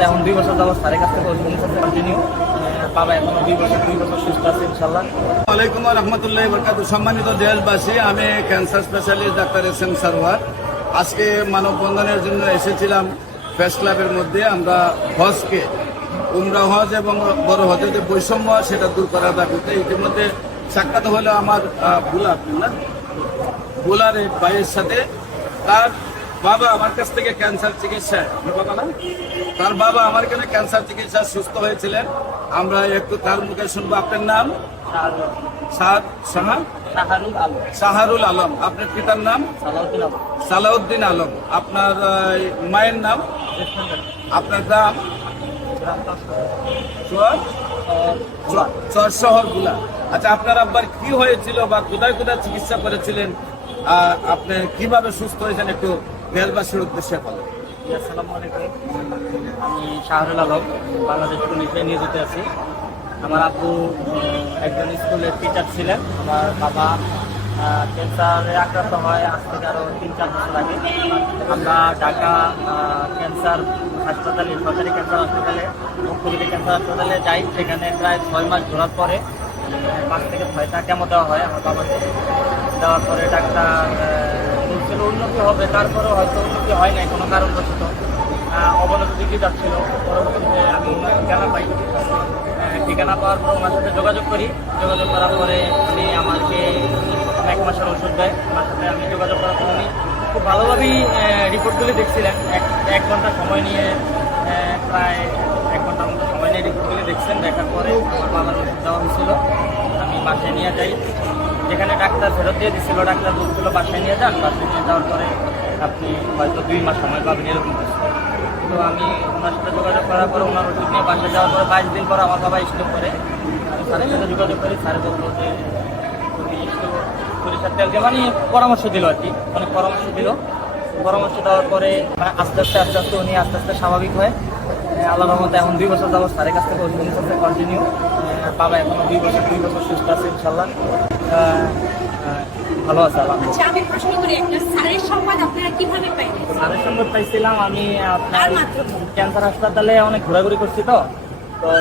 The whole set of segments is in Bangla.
মতো এখন 2 বছর যাবত স্যারের কাছ থেকে ওষুধ কন্টিনিউ। বাবা এখনো 2 বছর সুস্থ আছে ইনশাল্লাহ। ওয়ালাইকুম রহমতুল্লাহ বরকাতুহু। সম্মানিত দেশবাসী, আমি cancer specialist doctor SM. Sarwar. আজকে মানববন্ধনের জন্য এসেছিলাম প্রেস ক্লাবের মধ্যে। আমরা হজকে, উমরা হজ এবং বড় হজের যে বৈষম্য সেটা দূর করার দাবিতে ইতিমধ্যে সাক্ষাৎ হলো আমার বুলার এক ভাইয়ের সাথে। তার বাবা আমার কাছ থেকে ক্যান্সার চিকিৎসা, তার বাবা আমার কাছে ক্যান্সার চিকিৎসা সুস্থ হয়েছিলেন। আমরা একটু তার মুখে শুনবো। আপনার নাম? শাহরুল আলম। আপনার পিতার নাম? সালাউদ্দিন আলম। আপনার মায়ের নাম? আপনার গ্রাম? চর শহর গুলা। আচ্ছা, আপনার আব্বার কি হয়েছিল বা কোথায় কোথায় চিকিৎসা করেছিলেন, আপনি কিভাবে সুস্থ হয়েছেন একটু দেশবাসীর উদ্দেশ্যে বলেন। আসসালামু আলাইকুম, আমি শাহরুল আলম, বাংলাদেশ পুলিশে নিয়োজিত আছি। আমার আব্বু একজন স্কুলের টিচার ছিলেন। আমার বাবা ক্যান্সারে আক্রান্ত হয় আজ থেকে আরও 3-4 বছর আগে। আমরা ঢাকা ক্যান্সার হাসপাতালে, সরকারি ক্যান্সার হাসপাতালে, মুখ্যমন্ত্রী ক্যান্সার হাসপাতালে যাই। সেখানে প্রায় 6 মাস ঘোরার পরে 5 থেকে 6টা কেমো দেওয়া হয় আমার বাবাকে। দেওয়ার পরে ডাক্তার বলছিল উন্নতি হবে, তারপরেও হয়তো উন্নতি হয় নাই কোনো কারণবশত, অবনতি দিকে যাচ্ছিল। পরবর্তীতে আমি ঠিকানা পাই। ঠিকানা পাওয়ার পর ওনার সাথে যোগাযোগ করি। যোগাযোগ করার পরে উনি আমাকে 1 মাসের ওষুধ দেয়। ওনার সাথে আমি যোগাযোগ করার পর উনি খুব ভালোভাবেই রিপোর্টগুলি দেখছিলেন। এক ঘন্টা সময় নিয়ে, প্রায় 1 ঘন্টার মতো সময় নিয়ে রিপোর্টগুলি দেখছেন। দেখার পরে আমার বাবার ওষুধ দেওয়া হয়েছিল। আমি বাসায় নিয়ে যাই। যেখানে ডাক্তার ফেরত দিয়ে দিচ্ছিল, ডাক্তার বলছিল বাসায় নিয়ে যান। বাসায় নিয়ে যাওয়ার পরে আপনি হয়তো 2 মাস সময় পাবেন, এরকম কিছু। তো আমি ওনার সাথে যোগাযোগ করার পরে ওনার ওষুধ নিয়ে বাসায় যাওয়ার পরে 22 দিন পরে আমার বাবা স্ট্রোক করে। আমি স্যারের সাথে যোগাযোগ করি। স্যারে বললো যে সরিষার তেল দিয়ে, মানে পরামর্শ দিল আর কি, অনেক পরামর্শ দিল। পরামর্শ দেওয়ার পরে আস্তে আস্তে উনি আস্তে আস্তে স্বাভাবিক হয়। আল্লাহর রহমতে এখন 2 বছর যাবত স্যারের কাছ থেকে ওষুধ নিতে কন্টিনিউ। বাবা এখনো 2 বছর সুস্থ আছে ইনশাল্লাহ। ভালো আছে আলহামদুলিল্লাহ। আচ্ছা, আমি প্রশ্ন করি, একটা স্যারের সংবাদ আপনারা কিভাবে পাইলেন? স্যারের সংবাদ পাইছিলাম আমি আপনার ক্যান্সার হাসপাতালে অনেক ঘোরাঘুরি করছি। তো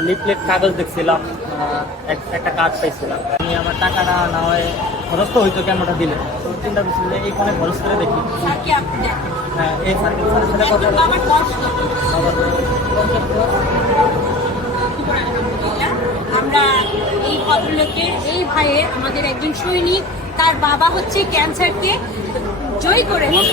লিফলেট কাগজ দেখছিলাম, একটা কার্ড পাইছিলাম। আমি আমার টাকাটা না হয় খরচ তো হইতো কেমনটা দিলে, তো চিন্তা করছি যে এইখানে খরচ করে দেখি। স্যারকে আপনি দেখেন? হ্যাঁ, এই স্যারের সাথে কথা বলে। বাবার বয়স কত? আমরা এই ভদ্রলোকের, এই ভাইয়ের, আমাদের একজন সৈনিক, তার বাবা হচ্ছে ক্যান্সারকে জয় করেছে।